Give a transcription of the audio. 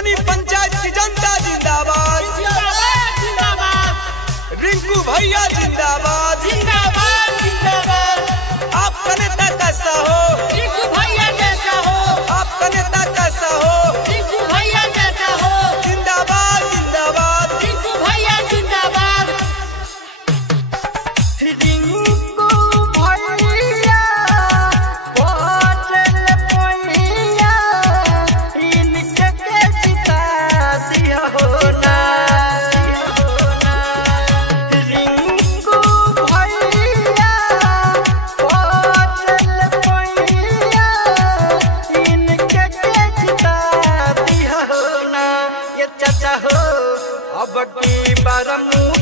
बनी पंचायत की जनता जिंदाबाद, रिंकू भैया जिंदाबाद, आपका नेता कैसा हो, रिंकू भैया जैसा हो, आपका नेता कैसा हो, रिंकू भैया जैसा हो, जिंदाबाद जिंदाबाद, रिंकू भैया जिंदाबाद। रिंकू भैया बादल पहिया इनके के जिता दिया हो ना, रिंकू भैया बादल पहिया इनके के जिता दिया हो ना। ये चाचा हो अब की बार मुँह